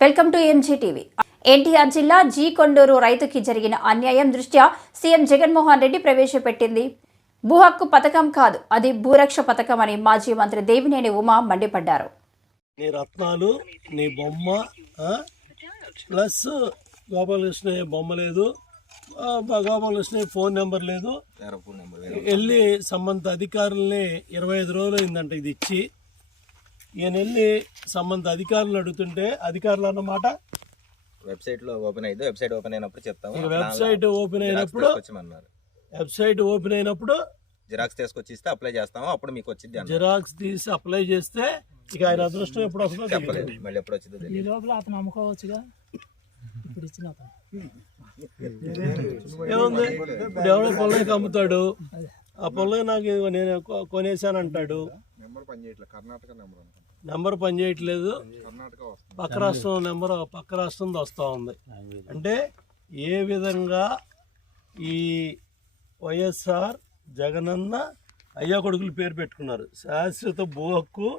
Welcome to MG TV NTR జిల్లా జీ కొండూరు రైతుకి జరిగిన అన్యాయం దృష్ట్యా సీఎం జగన్మోహన్ రెడ్డి ప్రవేశపెట్టింది. భూ హక్కు పథకం కాదు అది భూరక్ష పథకం అని మాజీ మంత్రి దేవినేని ఉమా మండిపడ్డారు. నీ రత్నాలు నీ బొమ్మ? ప్లస్ గోపాలకృష్ణ బొమ్మ లేదు గోపాలకృష్ణ ఫోన్ నెంబర్ లేదు. వెళ్ళి సంబంధిత అధికారుల్ని ఇరవై ఐదు రోజులు అయిందంట ఇది ఇచ్చి. ఈయన వెళ్ళి సంబంధిత అధికారులను అడుగుతుంటే అధికారులు అన్నమాట వెబ్సైట్లో ఓపెన్ అయ్యింది వెబ్సైట్ ఓపెన్ అయినప్పుడు చెప్తాము. వెబ్సైట్ ఓపెన్ అయినప్పుడు వచ్చమన్నారు వెబ్సైట్ ఓపెన్ అయినప్పుడు జిరాక్స్ తీసుకొచ్చి ఇస్తే అప్లై చేస్తాము అప్పుడు మీకు వచ్చింది జిరాక్స్ తీసి అప్లై చేస్తే ఇక ఆయన అదృష్టం ఎప్పుడు వస్తుందో. చెప్పలేదు. మళ్ళీ ఎప్పుడు వచ్చిందో ఈ లోపల అతను అమ్ముకోవచ్చుగా? ఇప్పుడు ఇచ్చిన ఏముంది? ఇప్పుడు ఎవడో పొలం అమ్ముతాడు ఆ పొలం నాకు నేను కొనేసాను అంటాడు నెంబర్ పని చేయట్లేదు. పక్క రాష్ట్రం నెంబర్ పక్క రాష్ట్రం వస్తూ ఉంది. అంటే ఏ విధంగా ఈ వైఎస్ఆర్ జగనన్న అయ్యా కొడుకులు పేరు పెట్టుకున్నారు. శాశ్వత భూ హక్కు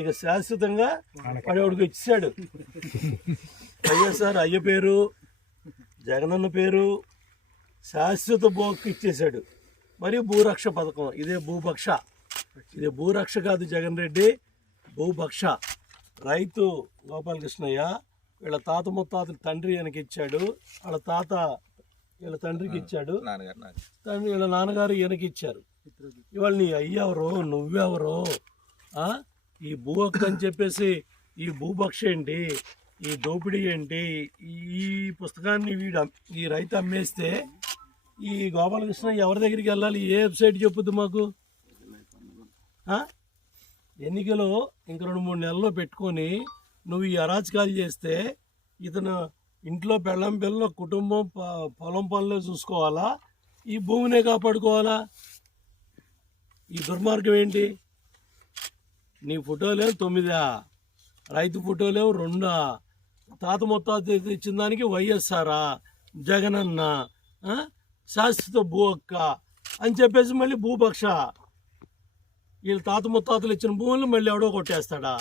ఇక శాశ్వతంగా వాడికి ఇచ్చాడు. వైఎస్ఆర్ అయ్య పేరు జగనన్న పేరు శాశ్వత భూ హక్కు ఇచ్చేశాడు. మరియు భూరక్ష పథకం ఇదే భూభక్ష ఇది భూరక్ష కాదు జగన్ రెడ్డి భూభక్ష. రైతు గోపాలకృష్ణయ్య వీళ్ళ తాత ముత్తాత తండ్రి ఈయనకి ఇచ్చాడు. వాళ్ళ తాత వీళ్ళ తండ్రికి ఇచ్చాడు. తండ్రి వీళ్ళ నాన్నగారు ఈయనకి ఇచ్చారు. ఇవాళ నీ అయ్యెవరో నువ్వెవరో? ఈ భూ హక్కు అని చెప్పేసి ఈ భూభక్ష ఏంటి ఈ దోపిడీ ఏంటి ఈ పుస్తకాన్ని వీడు ఈ రైతు అమ్మేస్తే ఈ గోపాలకృష్ణ ఎవరి దగ్గరికి వెళ్ళాలి? ఏ వెబ్సైట్ చెప్పుద్ది మాకు? ఎన్నికలు ఇంక రెండు మూడు నెలల్లో పెట్టుకొని నువ్వు ఈ అరాచకాలు చేస్తే ఇతను ఇంట్లో పెళ్ళం పిల్లల కుటుంబం ప- పొలం పనులే చూసుకోవాలా? ఈ భూమినే కాపాడుకోవాలా? ఈ దుర్మార్గం ఏంటి? నీ ఫోటోలేవు తొమ్మిదా? రైతు ఫోటోలేవు రెండా? తాత మొత్తం ఇచ్చిన దానికి వైఎస్ఆరా? జగనన్న? శాశ్వత భూ అక్క అని చెప్పేసి మళ్ళీ భూపక్ష. వీళ్ళు తాత ముత్తాతలు ఇచ్చిన భూములు మళ్ళీ ఎవడో కొట్టేస్తాడా?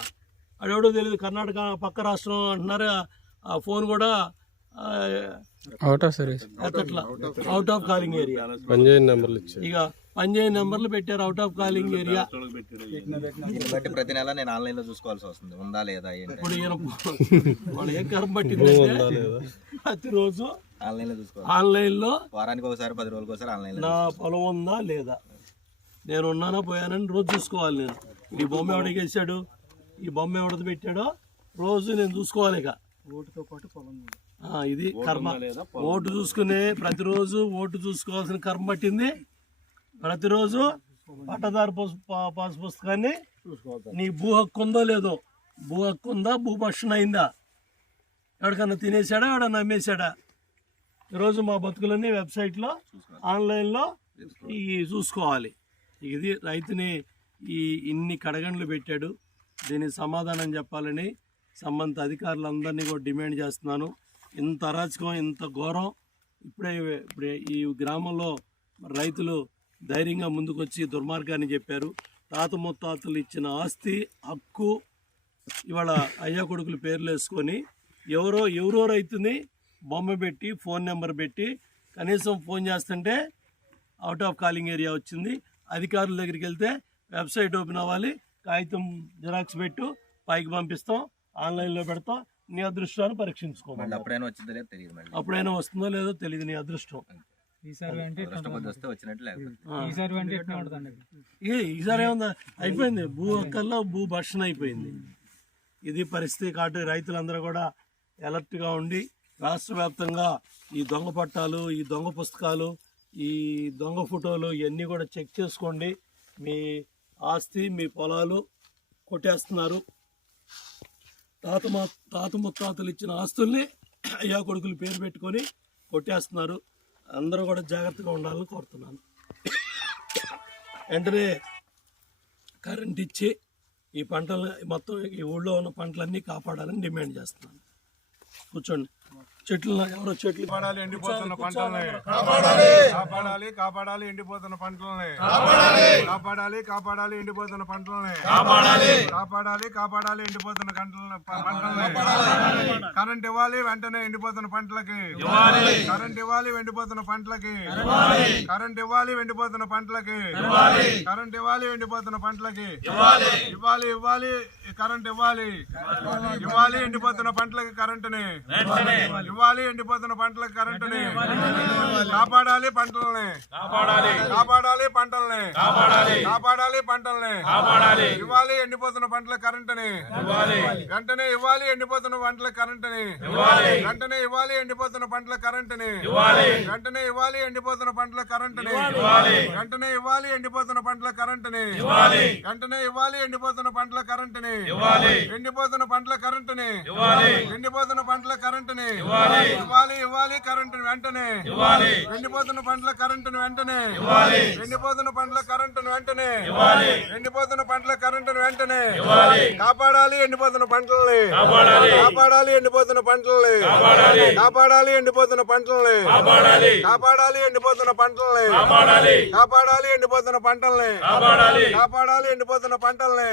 అడెవడో తెలియదు కర్ణాటక పక్క రాష్ట్రం అంటున్నారు. ఆ ఫోన్ కూడా అవుట్ ఆఫ్ సర్వీస్ ఎత్తట్లా. అవుట్ ఆఫ్ కాలింగ్ ఏరియా నెంబర్లు ఇక పనిచేయని నెంబర్లు పెట్టారు అవుట్ ఆఫ్ కాలింగ్ ఏరియా బట్టి ప్రతి నెల నేను ఆన్లైన్లో చూసుకోవాల్సి వస్తుంది. ఉందా లేదా ఇప్పుడు వాళ్ళు ఏం కరం పట్టిందంటే ప్రతిరోజు ఆన్లైన్లో చూసుకోవాలి. ఆన్లైన్లో వారానికి ఒకసారి పది రోజులకి ఒకసారి ఆన్లైన్లో నా పొలం ఉందా లేదా? నేను ఉన్నానా పోయానని రోజు చూసుకోవాలి నేను. ఈ బొమ్మ ఎవడికి వేసాడు ఈ బొమ్మ ఎవడది పెట్టాడో రోజు నేను చూసుకోవాలి ఇక. ఓటుతో పాటు పొలం ఇది కర్మ. ఓటు చూసుకునే ప్రతిరోజు ఓటు చూసుకోవాల్సిన కర్మ పట్టింది. ప్రతిరోజు పట్టదారు పసు- పుస్తకాన్ని నీ భూ హక్కు ఉందో లేదో భూ హక్కు ఉందా భూభక్షణ అయిందా? ఎవరికన్నా తినేసాడా ఎవడన్నా అమ్మేశాడా? ఈరోజు మా బతుకులన్నీ వెబ్సైట్లో ఆన్లైన్లో ఈ చూసుకోవాలి. ఇది రైతుని ఈ ఇన్ని కడగండ్లు పెట్టాడు. దీనికి సమాధానం చెప్పాలని సంబంధిత అధికారులందరినీ కూడా డిమాండ్ చేస్తున్నాను. ఇంత అరాచకం ఇంత ఘోరం ఇప్పుడే ఇప్పుడే ఈ గ్రామంలో రైతులు ధైర్యంగా ముందుకొచ్చి దుర్మార్గాన్ని చెప్పారు. తాత ముత్తాతలు ఇచ్చిన ఆస్తి హక్కు ఇవాళ అయ్యా కొడుకులు పేర్లు వేసుకొని ఎవరో ఎవరో రైతుని బొమ్మ పెట్టి ఫోన్ నెంబర్ పెట్టి కనీసం ఫోన్ చేస్తుంటే అవుట్ ఆఫ్ కాలింగ్ ఏరియా వచ్చింది. అధికారుల దగ్గరికి వెళ్తే వెబ్సైట్ ఓపెన్ అవ్వాలి. కాగితం జిరాక్స్ పెట్టు పైకి పంపిస్తాం ఆన్లైన్లో పెడతాం నీ అదృష్టాన్ని మళ్ళీ పరీక్షించుకోమని అప్పుడైనా వచ్చిందో లేదో తెలియదు అప్పుడైనా వస్తుందో లేదో తెలియదు నీ అదృష్టం. ఈసారి అంటే. ఈసారి ఏముందా? అయిపోయింది. భూ హక్కల్లో భూ భక్షణ అయిపోయింది. ఇది పరిస్థితి కాబట్టి రైతులందరూ కూడా అలర్ట్గా ఉండి రాష్ట్ర వ్యాప్తంగా ఈ దొంగ పట్టాలు ఈ దొంగ పుస్తకాలు ఈ దొంగ ఫోటోలు ఇవన్నీ కూడా చెక్ చేసుకోండి. మీ ఆస్తి మీ పొలాలు కొట్టేస్తున్నారు. తాత మా తాత ముత్తాతలు ఇచ్చిన ఆస్తుల్ని అయ్యా కొడుకులు పేరు పెట్టుకొని కొట్టేస్తున్నారు. అందరూ కూడా జాగ్రత్తగా ఉండాలని కోరుతున్నాను. వెంటనే కరెంట్ ఇచ్చి ఈ పంటలు మొత్తం ఈ ఊళ్ళో ఉన్న పంటలన్నీ కాపాడాలని డిమాండ్ చేస్తున్నాను. కూర్చోండి. చెట్లు ఎవరో చెట్లు కాపాడాలి ఎండిపోతున్న పంటల్ని. కాపాడాలి. కాపాడాలి ఎండిపోతున్న పంటల్ని. కాపాడాలి. కాపాడాలి ఎండిపోతున్న పంటల్ని. కాపాడాలి. కాపాడాలి ఎండిపోతున్న పంటల పంటల్ని. కరెంట్ ఇవ్వాలి వెంటనే ఎండిపోతున్న పంటలకి. కరెంట్ ఇవ్వాలి ఎండిపోతున్న పంటలకి. కరెంట్ ఇవ్వాలి ఎండిపోతున్న పంటలకి. కరెంట్ ఇవ్వాలి ఎండిపోతున్న పంటలకి. ఇవ్వాలి ఇవ్వాలి. కరెంట్ ఇవ్వాలి. ఇవ్వాలి ఎండిపోతున్న పంటలకి కరెంటుని. ఇవ్వాలి ఎండిపోతున్న పంటలకు కరెంటుని. కాపాడాలి పంటల్ని. కాపాడాలి. కాపాడాలి పంటల్ని. కాపాడాలి. కాపాడాలి పంటల్ని. ఇవ్వాలి ఎండిపోతున్న పంటలకు కరెంటుని. వెంటనే ఇవ్వాలి ఎండిపోతున్న పంటలకు కరెంటుని. వెంటనే ఇవ్వాలి ఎండిపోతున్న పంటలకు కరెంటుని. వెంటనే ఇవ్వాలి ఎండిపోతున్న పంటలకు కరెంటుని. వెంటనే ఇవ్వాలి ఎండిపోతున్న పంటలకు కరెంటుని. వెంటనే ఇవ్వాలి ఎండిపోతున్న పంటల కరెంటుని. ఇవ్వాలి. ఎండిపోతున్న పంటల కరెంటుని. ఇవ్వాలి. ఎండిపోతున్న పంటల కరెంటుని. ఇవ్వాలి. ఇవ్వాలి ఇవ్వాలి కరెంటుని వెంటనే. ఇవ్వాలి. ఎండిపోతున్న పంటల కరెంటుని వెంటనే. ఇవ్వాలి. ఎండిపోతున్న పంటల కరెంటుని వెంటనే. ఇవ్వాలి. ఎండిపోతున్న పంటల కరెంటుని వెంటనే. ఇవ్వాలి. కాపాడాలి ఎండిపోతున్న పంటల్ని. కాపాడాలి. కాపాడాలి ఎండిపోతున్న పంటల్ని. కాపాడాలి. కాపాడాలి ఎండిపోతున్న పంటల్ని. కాపాడాలి. కాపాడాలి ఎండిపోతున్న పంటల్ని. కాపాడాలి. కాపాడాలి ఎండిపోతున్న పంటల్ని. కాపాడాలి. కాపాడాలి ఎండిపోతున్న పంటల్ని.